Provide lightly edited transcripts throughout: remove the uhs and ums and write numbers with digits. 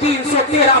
313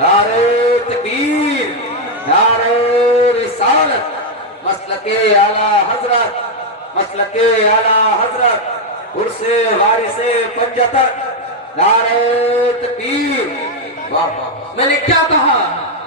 نعرہ تکبیر، نعرہ رسالت، مسلک اعلیٰ حضرت، مسلک اعلیٰ حضرت، عرس وارث پنجتن، نعرہ تکبیر۔ واہ واہ، میں نے کیا کہا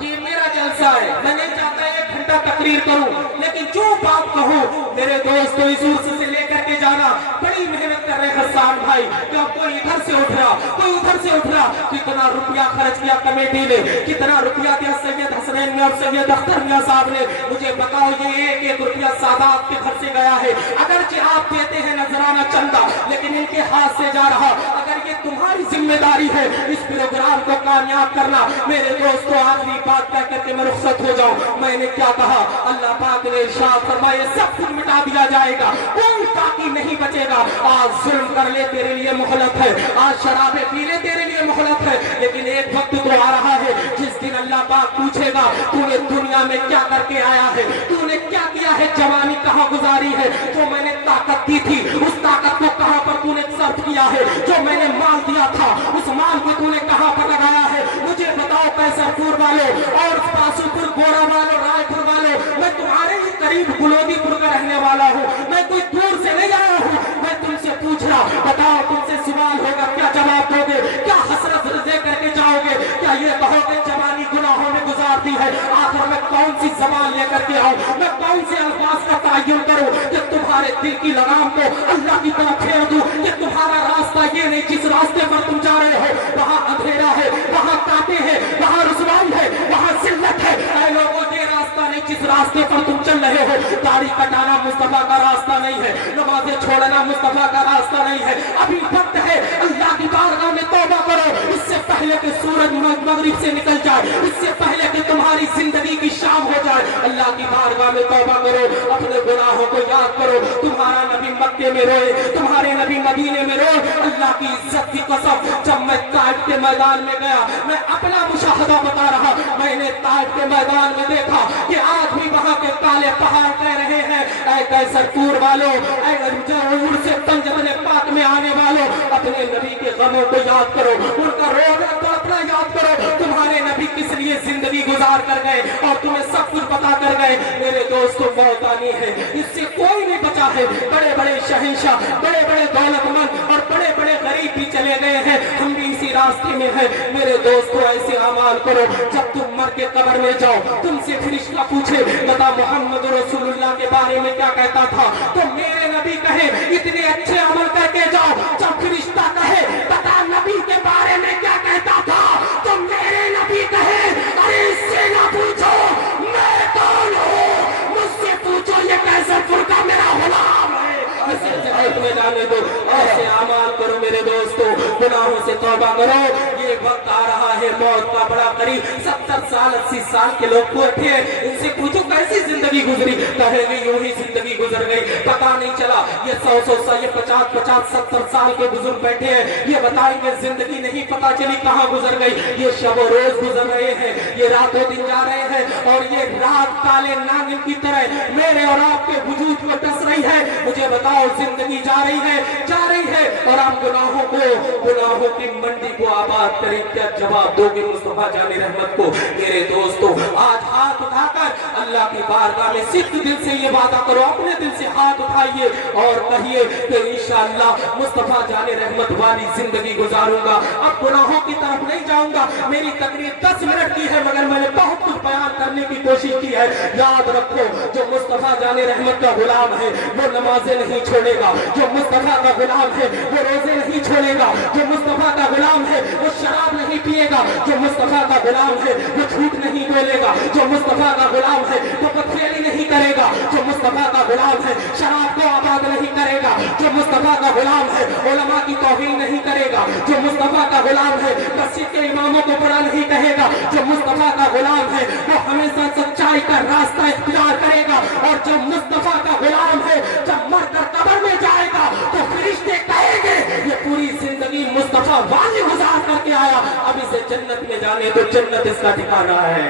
کہ میرا جلسہ ہے، میں نہیں چاہتا 1 گھنٹہ تقریر کروں، لیکن جو بات کہوں میرے دوست اس عرص سے لے کر کے جانا، بڑی محنت کر رہے حسان بھائی، کہ اب کوئی ادھر سے اٹھ رہا، کوئی ادھر سے اٹھ رہا، کتنا روپیہ خرچ کیا کمیٹی نے، کتنا روپیہ دیا سید حسنین میں اور سید اختر میاں صاحب نے، مجھے بتاؤ یہ 1 روپیہ سادات کے گھر سے گیا ہے، اگرچہ آپ دیتے ہیں نذرانہ چندہ، لیکن ان کے ہاتھ سے جا رہا، اگر یہ تمہاری ذمہ داری ہے اس پروگرام کو کامیاب کرنا، میرے دوستو آخری بات کہہ کر کے میں رخصت ہو جاؤں۔ میں نے کیا کہا؟ اللہ پاک نے ارشاد فرمایا سب کچھ مٹا دیا جائے گا، کوئی باقی نہیں بچے گا۔ آج ظلم کر لے تیرے لیے مہلت ہے، آج شرابیں پی لے تیرے لیے مہلت ہے، لیکن ایک وقت تو آ رہا ہے جس دن اللہ پاک پوچھے گا تو نے دنیا میں کیا کر کے آیا ہے، تو نے کیا کیا ہے، جوانی کہاں گزاری ہے، جو میں نے طاقت دی تھی اس طاقت کو کہاں پر تو نے صرف کیا ہے، جو میں نے مال دیا تھا اس مال کو تو نے کہاں پر لگایا ہے، مجھے بتاؤ کیسر پور والوں اور پاسو پور گوڑا والوں رائے پور والوں، میں تمہارے ہی قریب گلودی پور کا رہنے والا ہوں، میں کوئی دور سے نہیں آیا ہوں، میں تم سے پوچھ رہا، بتاؤ تم سے سوال ہوگا کیا جواب دو گے، کیا حسرت دے کر کے جاؤ گے، کیا یہ کہو گے جوانی گناہوں میں گزار دی ہے، آخر میں کون سی زبان لے کر کے آؤں، میں کون سے الفاظ کا تعین کروں کہ تمہارے دل کی لگام کو اللہ کی طرف پھیر دوں، کہ تمہارا راستہ یہ نہیں جس راستے پر تم جا رہے ہو وہاں اندھیرا ہے، وہاں کانٹے ہیں، وہاں رسوائی ہے، وہاں ذلت ہے، اے لوگوں یہ راستہ نہیں جس راستے پر تم چل رہے ہو، داڑھی کٹانا مصطفیٰ کا راستہ نہیں ہے، نمازیں چھوڑنا مصطفیٰ کا راستہ نہیں ہے، ابھی وقت ہے اللہ کی بارگاہ میں توبہ کرو، اس سے پہلے کہ سورج مغرب سے نکل جائے، اس سے پہلے کہ تمہاری زندگی کی شام ہو جائے، اللہ کی بارگاہ میں توبہ کرو، اپنے گناہوں کو یاد کرو، تمہارا نبی مکے میں روئے، تمہارے نبی مدینے میں روئے، اللہ کی عزت کی قسم جب میں طائف کے میدان میں گیا، میں اپنا مشاہدہ بتا رہا، میں نے طائف کے میدان میں دیکھا کہ آج بھی وہاں کے کالے پہاڑ کہہ رہے ہیں اے کیسر پور والوں، اے عرور سے پنجتن پاک میں آنے والوں، اپنے نبی کے غموں کو یاد کرو، ان کا رونا تو اپنا یاد کرو، تمہارے نبی کس لیے زندگی گزار کر گئے اور تمہیں سب کچھ بتا کر گئے، میرے دوستو موت آنی ہے، اس سے کوئی نہیں بچا ہے، بڑے بڑے شہنشاہ، بڑے بڑے دولت مند اور بڑے بڑے غریب بھی چلے گئے ہیں، ہم بھی اسی راستے میں ہیں، میرے دوستو ایسے اعمال کرو جب تم مر کے قبر میں جاؤ تم سے فرشتہ پوچھے بتا محمد رسول اللہ کے بارے میں کیا کہتا تھا، تو میرے نبی کہے اتنے اچھے عمل کر کے جاؤ، جب فرشتہ کہے بتا نبی کے بارے میں کیا کہتا تھا، تو میرے نبی کہے ارے اس سے نہ پوچھو میں کون ہوں، مجھ سے پوچھو یہ کیسر پور کا میرا غلام ہے، ایسے جگہ تمہیں جانے دو، ایسے اعمال کرو میرے دوستو، گناہوں سے توبہ کرو، یہ وقت آ رہا ہے موت کا بڑا قریب، 70 سال 80 سال کے لوگ بیٹھے ہیں، ان سے پوچھو کیسی زندگی گزری، کہیں گے یوں ہی زندگی گزر گئی، پتہ نہیں چلا، یہ 100 سال، یہ 50 70 سال کے بزرگ بیٹھے ہیں، یہ بتائیں گے زندگی نہیں پتہ چلی کہاں گزر گئی، یہ شب و روز گزر رہے ہیں، یہ راتوں دن جا رہے ہیں، اور یہ رات کالے ناگن کی طرح میرے اور آپ کے وجود کو ڈس رہی ہے، مجھے بتاؤ زندگی جا رہی ہے اور آپ گناہوں کی منڈی کو آباد کریں، کیا جواب دو گے مصطفیٰ جان رحمت کو، میرے دوستو آج ہاتھ اٹھا کر اللہ کی بارگاہ میں صرف دل سے یہ وعدہ کرو، اپنے دل سے ہاتھ اٹھائیے اور کہیے کہ انشاءاللہ مصطفیٰ جان رحمت والی زندگی گزاروں گا، اب گناہوں کی طرف نہیں جاؤں گا، میری تقریر 10 منٹ کی ہے مگر میں نے بہت کچھ بیان کرنے کی کوشش کی ہے، یاد رکھو جو مصطفیٰ جان رحمت کا غلام ہے وہ نمازیں نہیں چھوڑے گا، جو مصطفیٰ کا غلام ہے وہ روزے نہیں چھوڑے گا، جو مصطفیٰ کا غلام ہے وہ شراب نہیں پیے گا، جو مصطفیٰ کا غلام ہے وہ جھوٹ نہیں بولے گا، جو مصطفیٰ کا غلام ہے وہ بدفعلی نہیں کرے گا، جو مصطفیٰ کا غلام ہے شراب کو آباد نہیں کرے گا، جو مصطفیٰ کا غلام ہے علماء کی توہین نہیں کرے گا، جو مصطفیٰ کا غلام ہے مسجد کے اماموں کو برا نہیں کہے گا، جو مصطفیٰ کا غلام ہے وہ ہمیشہ سچائی کا راستہ اختیار کرے گا، اور جو مصطفیٰ کا غلام ہے جب مر کر قبر میں جائے گا تو فرشتے کہیں گے یہ پوری زندگی مصطفیٰ والی گزار کر کے آیا، اب اسے جنت میں جانے تو جنت اس کا ٹھکانہ ہے،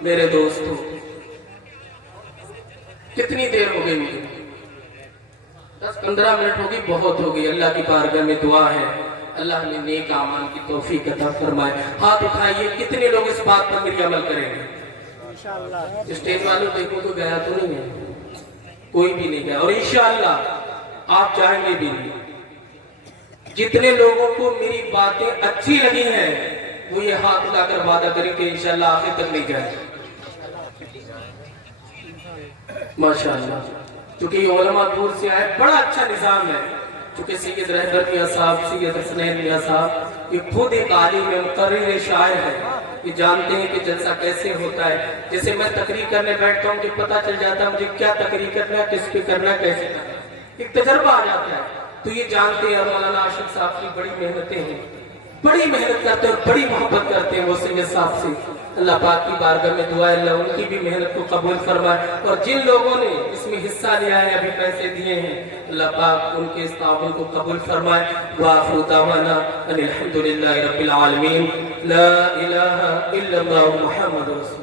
میرے دوستو کتنی دیر ہو گئی مجھے 10-15 منٹ ہوگی، بہت ہوگی، اللہ کی بارگاہ میں دعا ہے اللہ ہمیں نیک اعمال کی توفیق عطا فرمائے. ہاتھ اٹھائیے کتنے لوگ اس بات پر میری عمل کریں گے؟ اسٹیج والوں دیکھو تو گیا تو نہیں ہے، کوئی بھی نہیں گیا، اور انشاءاللہ آپ چاہیں گے بھی نہیں. جتنے لوگوں کو میری باتیں اچھی لگی ہیں وہ یہ ہاتھ اٹھا کر وعدہ کریں کہ انشاءاللہ آخر تک نہیں جائیں. ماشاءاللہ چونکہ یہ علماء دور سے آئے، بڑا اچھا نظام ہے. چونکہ سید رہبر میاں صاحب، سید حسنین میاں صاحب یہ خود ایک عالم ہے، مقرر شاعر ہے، یہ جانتے ہیں کہ جلسہ کیسے ہوتا ہے. جیسے میں تقریر کرنے بیٹھتا ہوں مجھے پتہ چل جاتا ہے مجھے کیا تقریر کرنا ہے، کس پہ کرنا ہے، کیسے کرنا ہے، ایک تجربہ آ جاتا ہے. تو یہ جانتے ہیں. اور مولانا عاشق صاحب کی بڑی محنتیں ہیں، بڑی محنت کرتے ہیں اور بڑی محبت کرتے ہیں وہ سید صاحب سے. اللہ پاک کی بارگاہ میں دعا ہے اللہ ان کی بھی محنت کو قبول فرمائے. اور جن لوگوں نے اس میں حصہ لیا ہے، ابھی پیسے دیے ہیں، اللہ پاک ان کے اس تعاون کو قبول فرمائے. وآخر دعوانا ان الحمد للہ رب العالمین. لا الہ الا اللہ محمد رسول